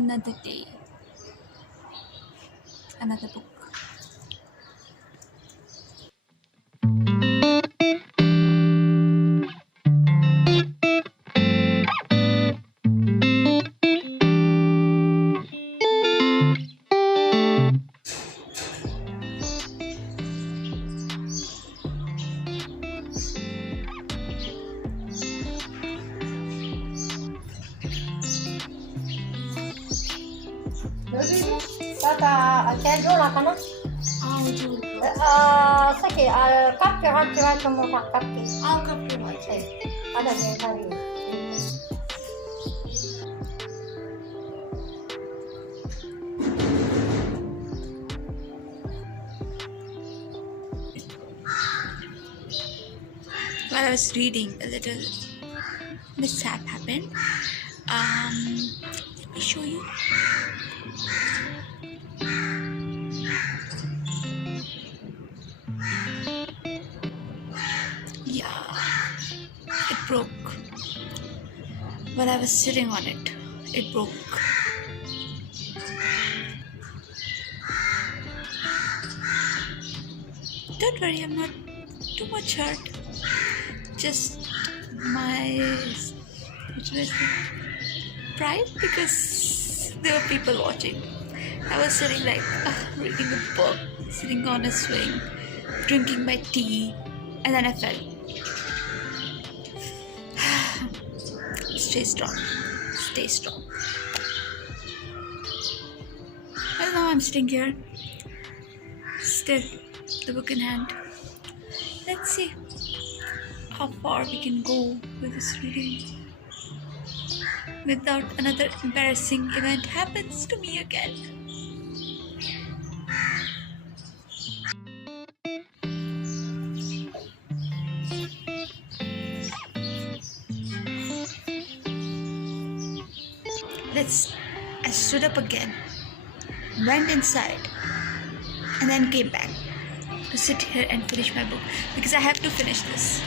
Another day, another book. Kaya ka na? Saki, kape hati mo ka kape. Kape Ada ni hari. While I was reading, a little mishap happened. Let me show you. Yeah, it broke. While I was sitting on it, it broke. Don't worry, I'm not too much hurt. Just my pride, because there were people watching. I was sitting like reading a book, sitting on a swing, drinking my tea, and then I fell. Stay strong. Stay strong. Well, now I'm sitting here, still, the book in hand. Let's see how far we can go with this reading without another embarrassing event happens to me again. I stood up again, went inside, and then came back to sit here and finish my book, because I have to finish this.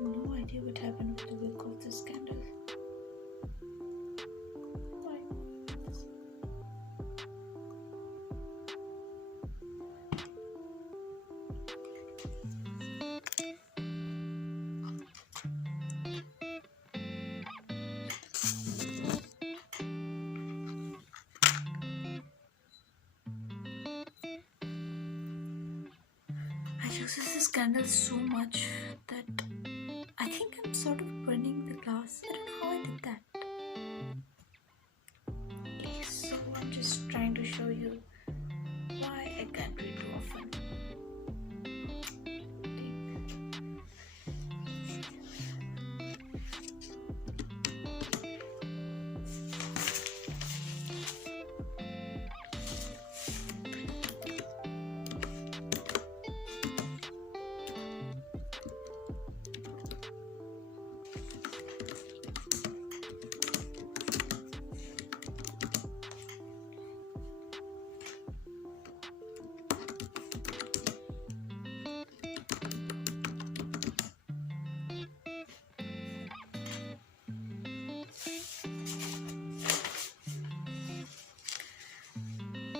No idea what happened with the wick of this candle. Why? I use this candle so much that I think I'm sort of burning the glass. I don't know how I did that. Okay, so I'm just trying to show you why I can't read too often.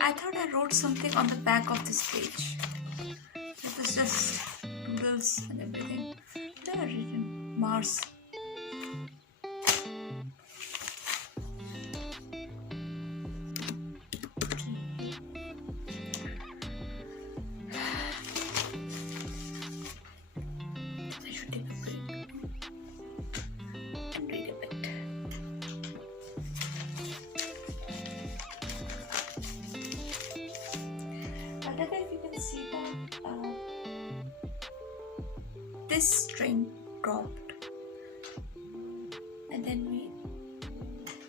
I thought I wrote something on the back of this page. It was just doodles and everything. There are written Mars. I should take a break and read a bit. I don't know if you can see that this string dropped, and then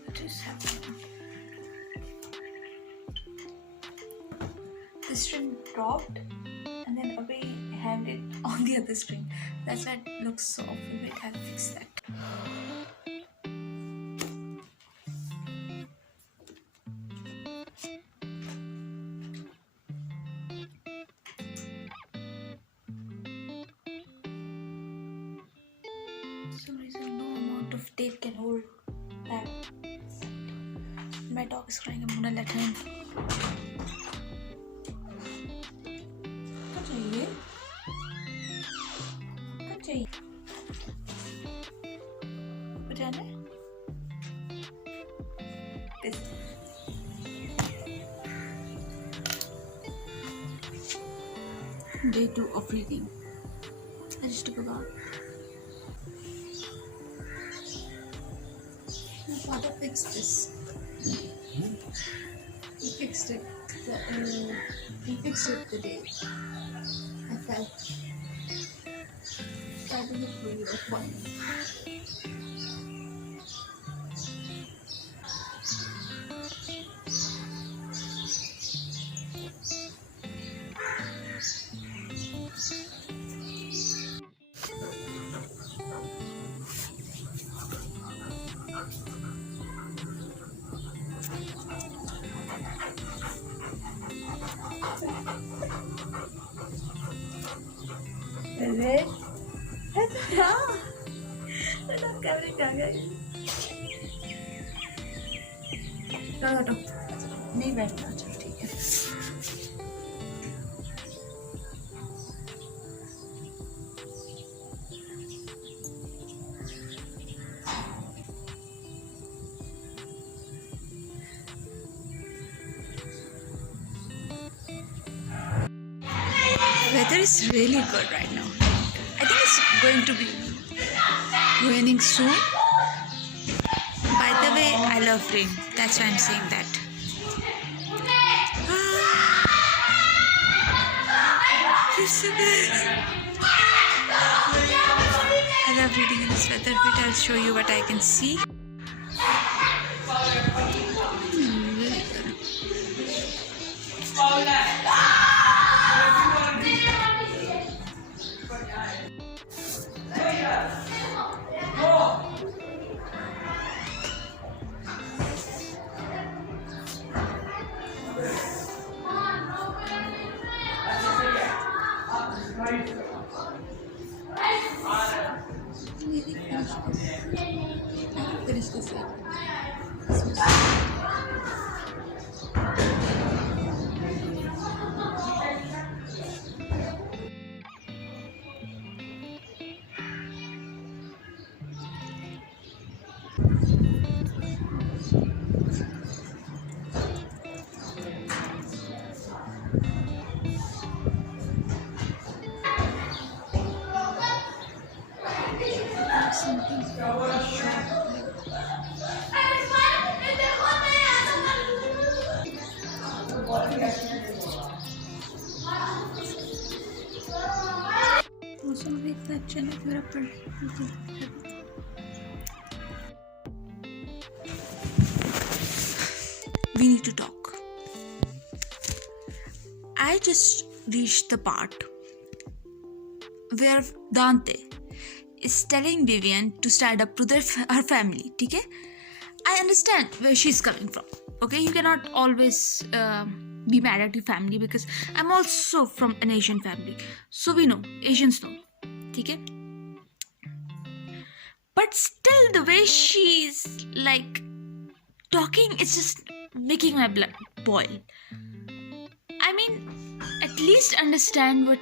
what is happening? The string dropped, and then away handed on the other string. That's why it looks so off. Wait, I'll fix that. some reason, no amount of tape can hold that. My dog is crying. I'm gonna let him. क्या चाहिए? क्या चाहिए? बजाना है? This. Day 2 of reading. I just took a bath. My father fixed this. He fixed it. He fixed it the day I fell. So I didn't really of one. अरे हाँ कैमरे में आ गया हटो नहीं बैठना चलो ठीक है weather is really good right now. I think it's going to be raining soon. By the way, I love rain. That's why I'm saying that. It's so good. I love reading in this weather. Wait, I'll show you what I can see. Finish this up. Also make that channel मेरा पर we need to talk. I just reached the part where Dante is telling Vivian to stand up to her family. Okay? I understand where she's coming from. Okay, you cannot always be mad at your family because I'm also from an Asian family. So we know, Asians know. Okay? But still, the way she's like talking, it's just making my blood boil. I mean, at least understand what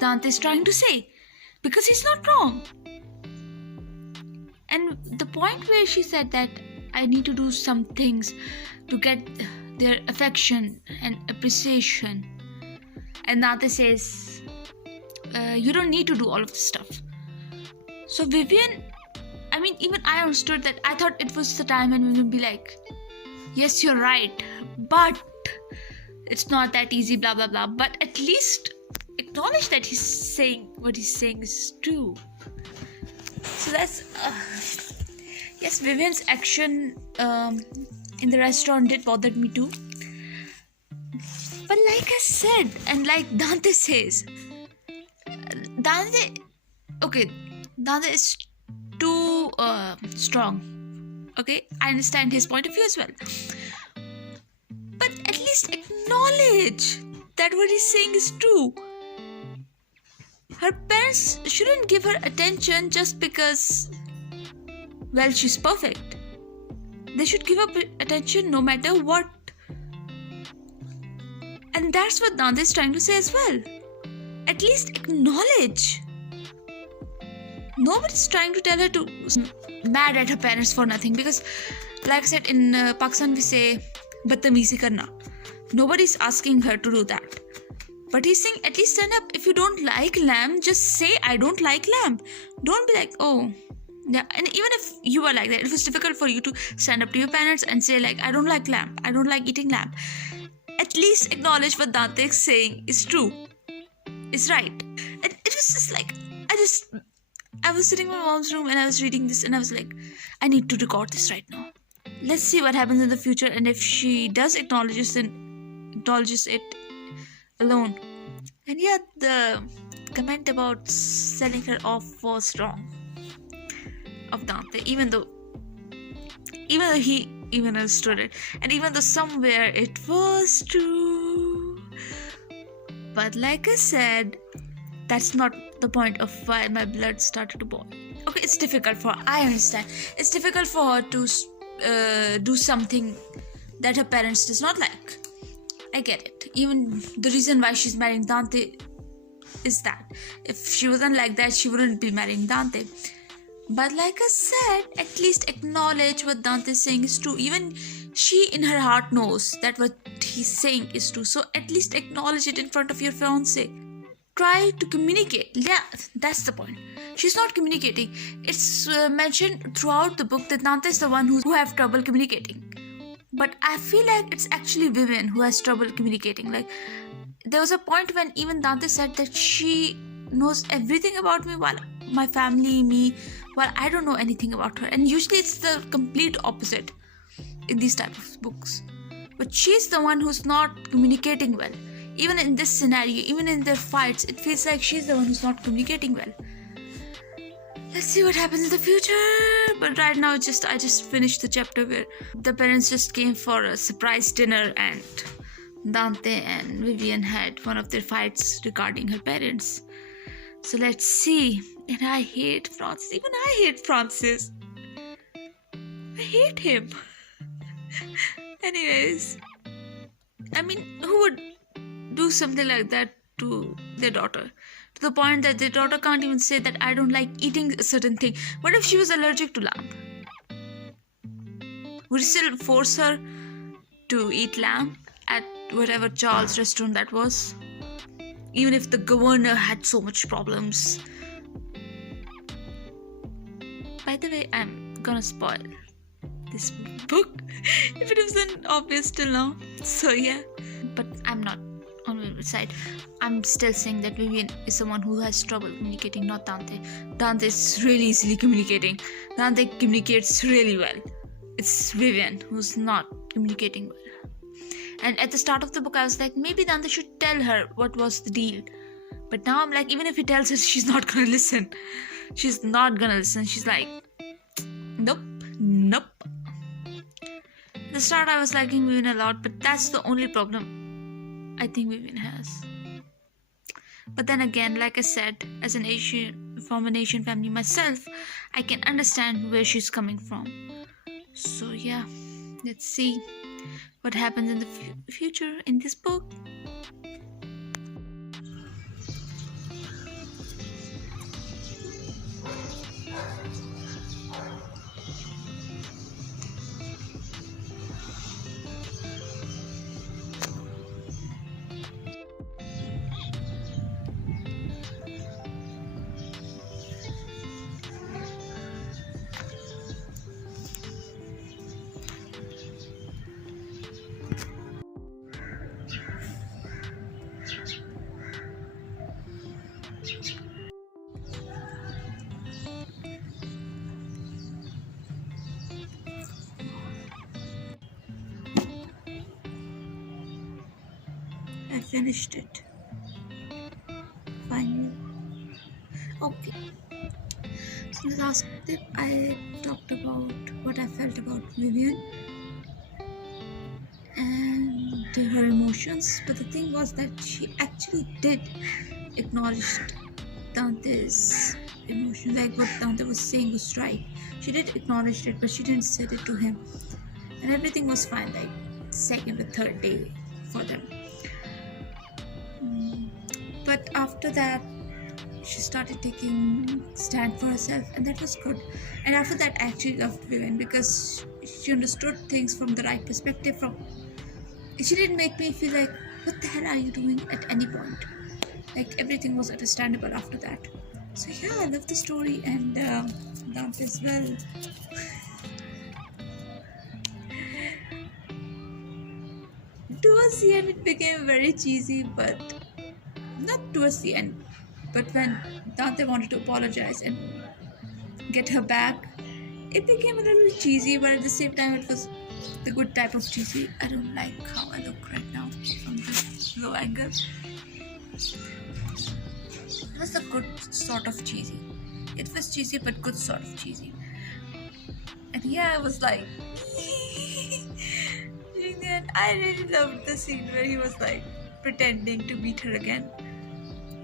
Dante is trying to say because he's not wrong. And the point where she said that I need to do some things to get their affection and appreciation, and Dante says you don't need to do all of this stuff. So Vivian, I mean, even I understood that. I thought it was the time when we would be like, yes, you're right, but it's not that easy, blah blah blah. But at least acknowledge that he's saying what he's saying is true. So that's yes, Vivian's action in the restaurant did bother me too. But like I said, and like Dante says, Dante is too strong. Okay, I understand his point of view as well. But at least acknowledge that what he's saying is true. Her parents shouldn't give her attention just because well, she's perfect. They should give her attention no matter what. And that's what Dante is trying to say as well. At least acknowledge. Nobody's trying to tell her to mad at her parents for nothing, because like I said, in Pakistan we say badtameezi karna. Nobody's asking her to do that, but he's saying at least stand up. If you don't like lamb, just say I don't like lamb. Don't be like, oh yeah. And even if you are like that, it was difficult for you to stand up to your parents and say like I don't like lamb, I don't like eating lamb, at least acknowledge what Dante is saying is true, is right. And it was just like, I was sitting in my mom's room and I was reading this and I was like, I need to record this right now. Let's see what happens in the future, and if she does acknowledges it alone. And yeah, the comment about selling her off was wrong of Dante, even though he even understood it, and even though somewhere it was true. But like I said, that's not the point of why my blood started to boil. Okay, it's difficult for her, I understand. It's difficult for her to do something that her parents does not like. I get it. Even the reason why she's marrying Dante is that if she wasn't like that, she wouldn't be marrying Dante. But like I said, at least acknowledge what Dante is saying is true. Even she in her heart knows that what he's saying is true. So at least acknowledge it in front of your fiance. Try to communicate. Yeah, that's the point. She's not communicating. It's mentioned throughout the book that Dante is the one who have trouble communicating. But I feel like it's actually Vivian who has trouble communicating. Like, there was a point when even Dante said that she knows everything about me, while my family, me, while I don't know anything about her. And usually it's the complete opposite in these type of books. But she's the one who's not communicating well. Even in this scenario, even in their fights, it feels like she's the one who's not communicating well. Let's see what happens in the future. But right now, I just finished the chapter where the parents just came for a surprise dinner and Dante and Vivian had one of their fights regarding her parents. So let's see. And I hate Francis. Even I hate Francis. I hate him. Anyways, I mean, who would do something like that to their daughter? To the point that their daughter can't even say that I don't like eating a certain thing. What if she was allergic to lamb? Would you still force her to eat lamb at whatever Charles restaurant that was? Even if the governor had so much problems. By the way, I'm gonna spoil this book if it wasn't obvious till now. So yeah, but I'm not on Vivian's side. I'm still saying that Vivian is someone who has trouble communicating, not Dante. Dante is really easily communicating. Dante communicates really well. It's Vivian who's not communicating well. And at the start of the book, I was like, maybe Dante should tell her what was the deal. But now I'm like, even if he tells her, she's not gonna listen. She's not gonna listen. She's like, nope. At the start, I was liking Vivian a lot, but that's the only problem I think Vivian has. But then again, like I said, as an Asian, from an Asian family myself, I can understand where she's coming from. So yeah, let's see what happens in the future in this book. I finished it. Finally. Okay. So in the last tip, I talked about what I felt about Vivian and her emotions. But the thing was that she actually did acknowledge Dante's emotions. Like what Dante was saying was right. She did acknowledge it, but she didn't say it to him. And everything was fine, like second or third day for them. But after that, she started taking stand for herself, and that was good. And after that, I actually loved Vivian because she understood things from the right perspective. She didn't make me feel like, what the hell are you doing at any point? Like everything was understandable after that. So yeah, I love the story, and Dante as well. Towards the end, it became very cheesy, but not towards the end. But when Dante wanted to apologize and get her back, it became a little cheesy, but at the same time, it was the good type of cheesy. I don't like how I look right now from this low angle. It was a good sort of cheesy. It was cheesy, but good sort of cheesy. And yeah, I was like, during the end, I really loved the scene where he was like pretending to meet her again.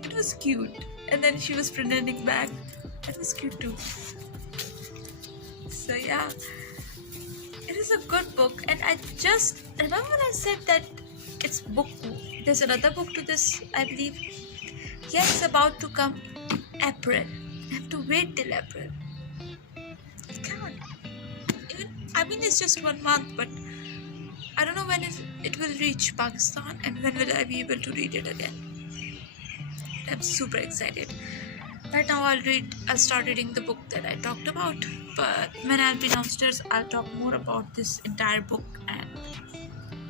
It was cute, and then she was pretending back. That was cute too. So yeah, it is a good book, and I just remember when I said that it's book. There's another book to this, I believe. Yeah, it's about to come April. I have to wait till April. I can't. I mean, it's just 1 month, but I don't know when it will reach Pakistan and when will I be able to read it again. I'm super excited. Right now I'll start reading the book that I talked about, but when I'll be downstairs I'll talk more about this entire book and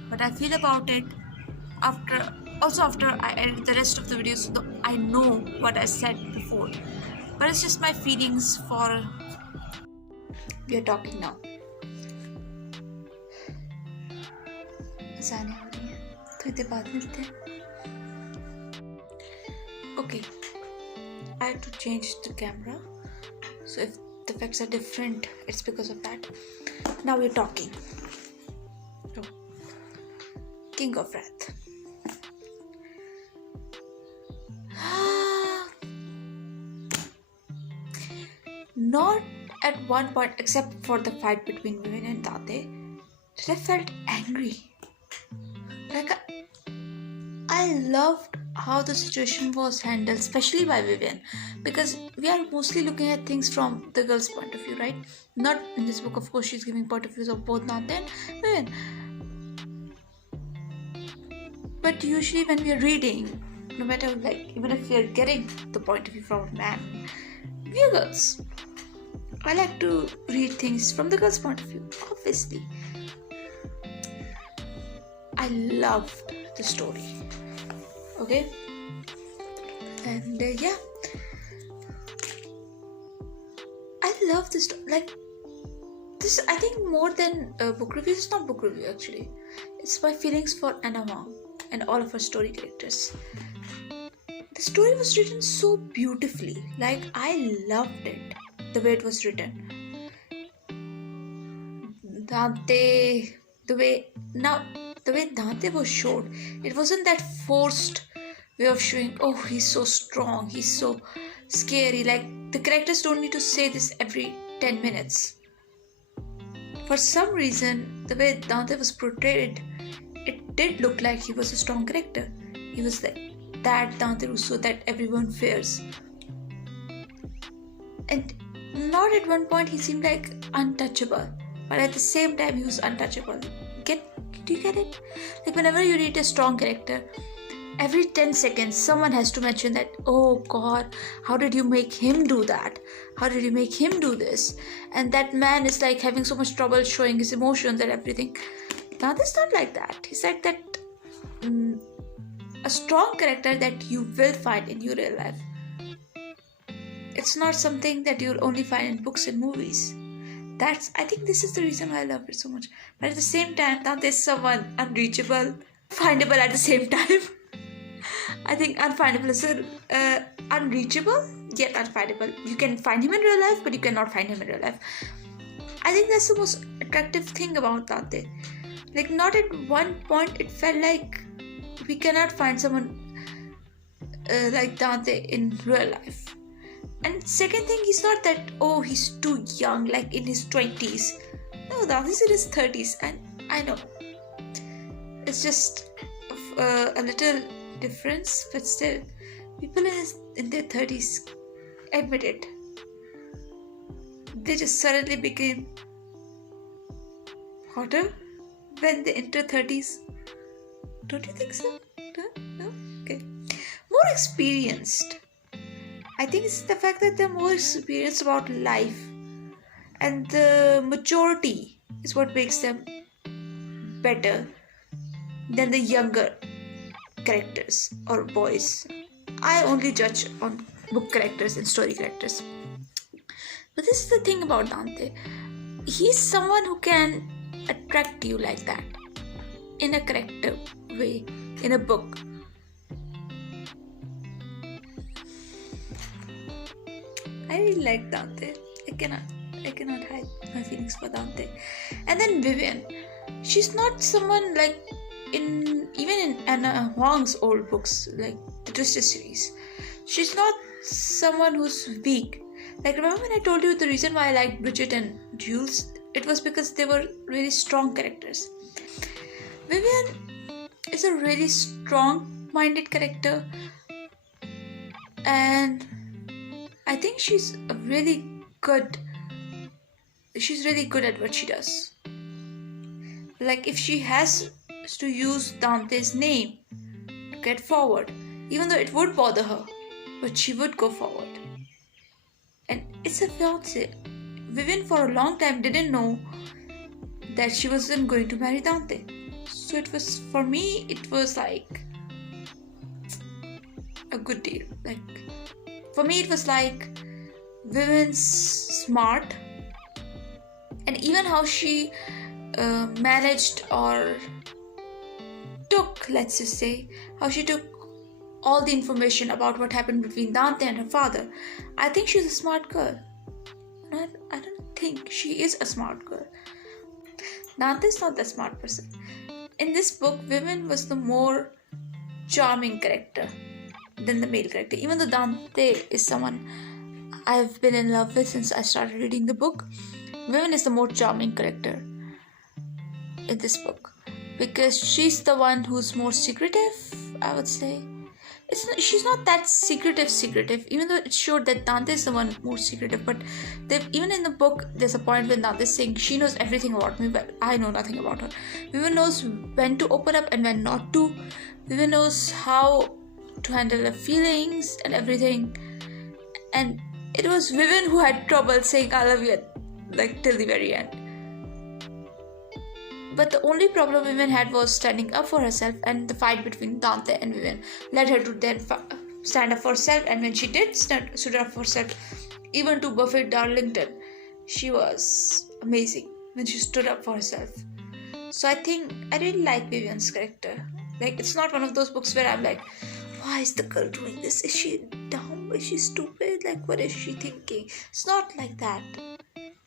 what I feel about it after I edit the rest of the video, so I know what I said before. But it's just my feelings for... We are talking now. आसानी हो रही है, थोड़ी देर बाद मिलते हैं. Okay, I had to change the camera, so if the effects are different, it's because of that. Now we're talking. Oh. King of Wrath. Not at one point, except for the fight between Vivian and Dante, that I felt angry. Like I loved how the situation was handled, especially by Vivian, because we are mostly looking at things from the girl's point of view, right? Not in this book, of course, she's giving point of views of both Dante and Vivian. But usually when we are reading, no matter like, even if we are getting the point of view from a man, we are girls. I like to read things from the girl's point of view, obviously. I loved the story. Okay, and yeah, I love this. Like this, I think more than book review. It's not book review actually. It's my feelings for Anna Huang and all of her story characters. The story was written so beautifully. Like I loved it, the way it was written. Dante, the way Dante was showed, it wasn't that forced way of showing, oh, he's so strong, he's so scary. Like the characters don't need to say this every 10 minutes. For some reason, the way Dante was portrayed, it did look like he was a strong character. He was like that Dante Russo that everyone fears. And not at one point he seemed like untouchable, but at the same time he was untouchable. Do you get it? Like whenever you read a strong character, every 10 seconds someone has to mention that, oh God, how did you make him do that? How did you make him do this? And that man is like having so much trouble showing his emotions and everything. Dante's not like that. He's like that a strong character that you will find in your real life. It's not something that you'll only find in books and movies. I think this is the reason why I love it so much. But at the same time, Dante is someone unreachable, findable at the same time. I think unfindable is unreachable yet unfindable. You can find him in real life, but you cannot find him in real life. I think that's the most attractive thing about Dante. Like not at one point it felt like we cannot find someone like Dante in real life. And second thing, he's not that, oh, he's too young, like in his 20s. No, he's in his 30s. And I know it's just a little difference, but still, people in their 30s, admit it, they just suddenly became hotter when they enter 30s. Don't you think so? No? Okay. More experienced. I think it's the fact that they're more experienced about life, and the maturity is what makes them better than the younger characters or boys. I only judge on book characters and story characters. But this is the thing about Dante. He's someone who can attract you like that, in a character way, in a book. I really like Dante. I cannot hide my feelings for Dante. And then Vivian. She's not someone like even in Anna Huang's old books, like the Twisted series. She's not someone who's weak. Like, remember when I told you the reason why I liked Bridget and Jules? It was because they were really strong characters. Vivian is a really strong-minded character, and I think she's really good at what she does. Like, if she has to use Dante's name to get forward, even though it would bother her, but she would go forward. And it's a fiance. Vivian for a long time didn't know that she wasn't going to marry Dante. So it was, for me, it was like a good deal. Like, for me, it was like Vivian's smart, and even how she managed or took, let's just say, how she took all the information about what happened between Dante and her father. I think she's a smart girl. I don't think she is a smart girl. Dante's not the smart person. In this book, Vivian was the more charming character than the male character. Even though Dante is someone I've been in love with since I started reading the book, Vivian is the more charming character in this book, because she's the one who's more secretive, I would say. She's not that secretive, even though it showed that Dante is the one more secretive. But even in the book, there's a point when Dante is saying, she knows everything about me, but I know nothing about her. Vivian knows when to open up and when not to. Vivian knows how to handle her feelings and everything. And it was Vivian who had trouble saying I love you till the very end. But the only problem Vivian had was standing up for herself, and the fight between Dante and Vivian led her to then stand up for herself. And when she did stood up for herself, even to Buffett Darlington, she was amazing when she stood up for herself. So I think I really like Vivian's character. Like, it's not one of those books where I'm like, why is the girl doing this? Is she dumb? Is she stupid? Like, what is she thinking? It's not like that.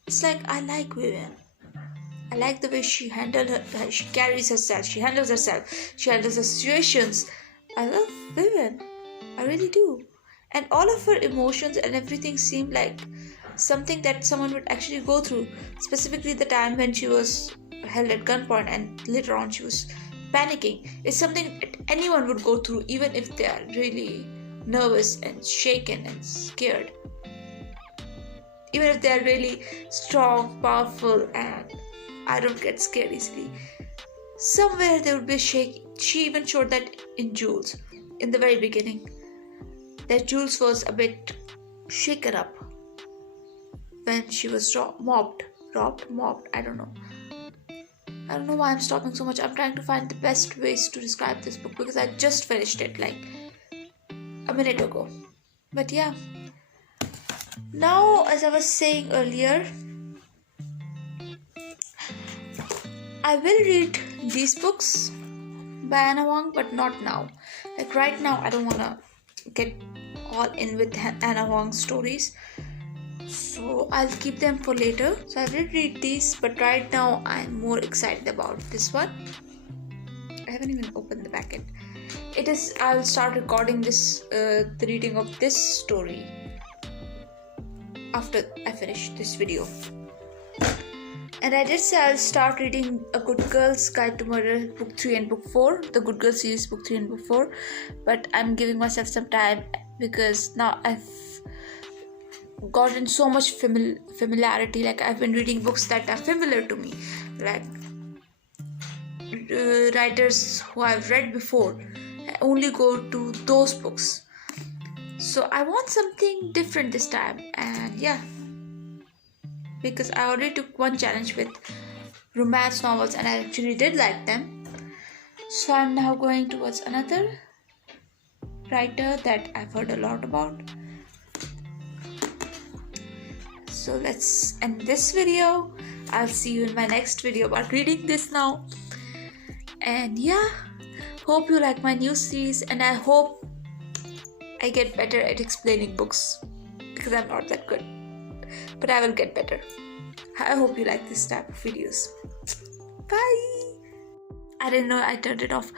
It's like, I like Vivian. I like the way she she carries herself, she handles herself, she handles the situations. I love Vivian. I really do. And all of her emotions and everything seemed like something that someone would actually go through. Specifically the time when she was held at gunpoint and later on she was panicking. It's something that anyone would go through, even if they are really nervous and shaken and scared. Even if they are really strong, powerful, and I don't get scared easily, somewhere there would be a shake. She even showed that in Jules in the very beginning, that Jules was a bit shaken up when she was mobbed. I don't know why I'm stopping so much. I'm trying to find the best ways to describe this book because I just finished it like a minute ago. But yeah, now, as I was saying earlier, I will read these books by Anna Huang, but not now. Like, right now, I don't want to get all in with Anna Huang's stories. So I'll keep them for later. So I will read these, but right now I'm more excited about this one. I haven't even opened the packet. I'll start recording this, the reading of this story after I finish this video. And I did say I'll start reading A Good Girl's Guide to Murder, Book 3 and Book 4. The Good Girl series, Book 3 and Book 4. But I'm giving myself some time because now I've gotten so much familiarity. Like I've been reading books that are familiar to me. Like writers who I've read before. I only go to those books. So I want something different this time. And yeah. Because I already took one challenge with romance novels and I actually did like them. So I'm now going towards another writer that I've heard a lot about. So let's end this video. I'll see you in my next video about reading this now. And yeah, hope you like my new series and I hope I get better at explaining books because I'm not that good. But I will get better. I hope you like this type of videos. Bye. I didn't know I turned it off.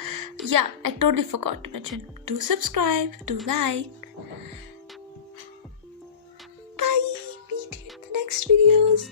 Yeah, I totally forgot to mention. Do subscribe, do like. Bye. Meet you in the next videos.